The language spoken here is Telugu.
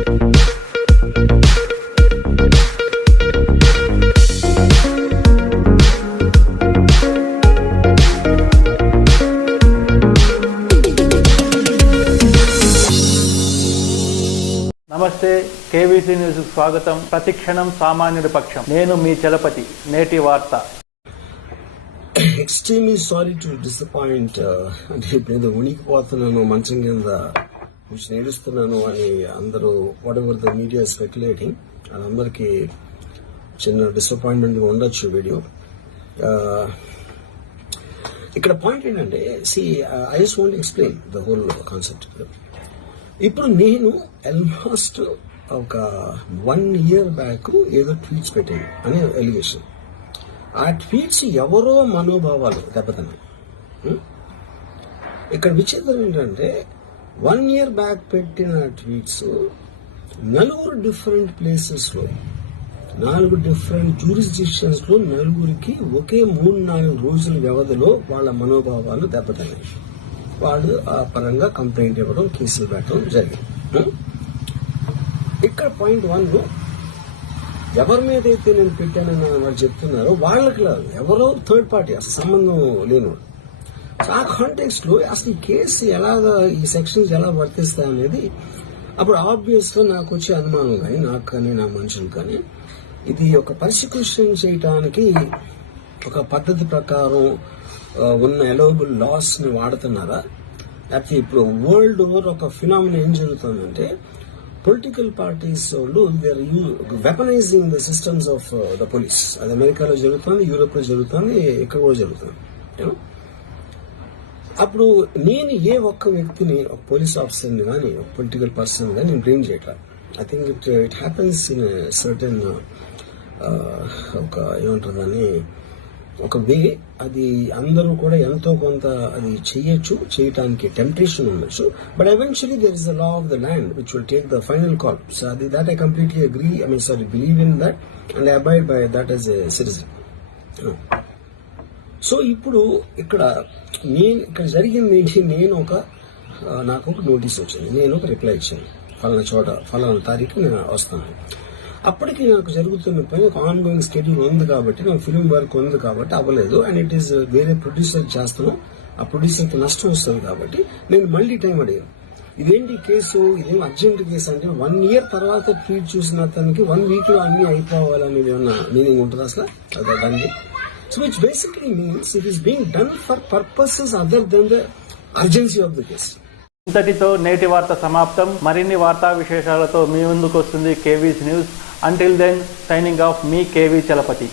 నమస్తే కేవీసీ న్యూస్ స్వాగతం. ప్రతిక్షణం సామాన్యుడి పక్షం. నేను మీ చలపతి నేటి వార్త. ఎక్స్ట్రీమ్లీ సారీ టు డిసప్పాయింట్ అంటే ఇప్పుడు ఏదో ఉనికిపోతున్నాను మంచం కింద కూర్చొని ఏడుస్తున్నాను అని అందరూ whatever the media speculating అందరికీ చిన్న డిసప్పాయింట్మెంట్ ఉండొచ్చు వీడియో. ఇక్కడ పాయింట్ ఏంటంటే see I just want explain the whole concept ఇప్పుడు నేను ఆల్మోస్ట్ ఒక వన్ ఇయర్ బ్యాక్ ఏదో ట్వీట్స్ పెట్టాను అనే ఎలిగేషన్ ఆ ట్వీట్స్ ఎవరో మనోభావాలు దెబ్బతిన్నాయి. Hmm? ఇక్కడ విచిత్రం ఏంటంటే వన్ ఇయర్ బ్యాక్ పెట్టిన ట్వీట్స్ నలుగురు డిఫరెంట్ ప్లేసెస్లో నాలుగు డిఫరెంట్ జూరిస్డిక్షన్స్లో నలుగురికి ఒకే మూడు నాలుగు రోజుల వ్యవధిలో వాళ్ళ మనోభావాలు దెబ్బతిన్నాయి. వాళ్ళు ఆ పరంగా కంప్లైంట్ ఇవ్వడం కేసులు పెట్టడం జరిగింది. ఇక్కడ పాయింట్ వన్ ఎవరి మీద అయితే నేను పెట్టానని వాళ్ళు చెప్తున్నారో వాళ్ళకి ఎవరో థర్డ్ పార్టీ అసలు సంబంధం లేనివాడు ఆ కాంటెక్స్ట్లో అసలు కేసు ఎలాగా ఈ సెక్షన్స్ ఎలా వర్తిస్తాయి అనేది అప్పుడు ఆబ్వియస్గా నాకు వచ్చే అనుమానం కానీ నాకు కానీ నా మనుషులు కానీ ఇది ఒక పర్సిక్యూషన్ చేయటానికి ఒక పద్ధతి ప్రకారం ఉన్న ఎలోబుల్ లాస్ని వాడుతున్నారా? లేకపోతే ఇప్పుడు వరల్డ్ ఓవర్ ఒక ఫినామిన ఏం జరుగుతుందంటే పొలిటికల్ పార్టీస్ వాళ్ళు their weaponising the systems of the police అది అమెరికాలో జరుగుతుంది యూరోప్లో జరుగుతుంది. ఇక్కడ కూడా జరుగుతుంది అప్పుడు నేను ఏ ఒక్క వ్యక్తిని ఒక పోలీస్ ఆఫీసర్ని కానీ ఒక పొలిటికల్ పర్సన్ కానీ నేను బ్లేమ్ చేయట్లా. I think it it happens in certain ఒక ఏమంటారు దాన్ని ఒక వే అది అందరూ కూడా ఎంతో కొంత అది చేయొచ్చు చేయటానికి టెంప్టేషన్ ఉండొచ్చు. But eventually there is the law of the land which will take the final call so అది that I completely agree I mean sorry believe in that and I abide by that as a citizen so ఇప్పుడు ఇక్కడ నేను ఇక్కడ జరిగింది ఏంటి? నేను ఒక నాకు ఒక నోటీస్ వచ్చింది. నేను ఒక రిప్లై ఇచ్చాను. ఫలానా చోట ఫలానా తారీఖు నేను వస్తాను. అప్పటికి నాకు జరుగుతున్న పని ఒక ఆన్ గోయింగ్ స్కెడ్యూల్ ఉంది కాబట్టి నాకు ఫిలిం వర్క్ ఉంది కాబట్టి అవ్వలేదు. అండ్ ఇట్ ఈస్ వేరే ప్రొడ్యూసర్ చేస్తున్నాం. ఆ ప్రొడ్యూసర్కి నష్టం వస్తుంది కాబట్టి నేను మళ్ళీ టైం అడిగాను. ఇదేంటి కేసు? ఇదేం అర్జెంట్ కేసు అంటే వన్ ఇయర్ తర్వాత ట్వీట్ చూసిన అతనికి వన్ వీక్లో అన్ని అయిపోవాలనేది ఏమన్నా మీనింగ్ ఉంటుంది అసలు? అదే దానికి? So which basically means it is being done for purposes other than the urgency of the case. ఇంతటితో నేటి వార్త సమాప్తం. మరిన్ని వార్తా విశేషాలతో మీ ముందుకు వస్తుంది KV's news. Until then signing off మీ కేవీ చలపతి.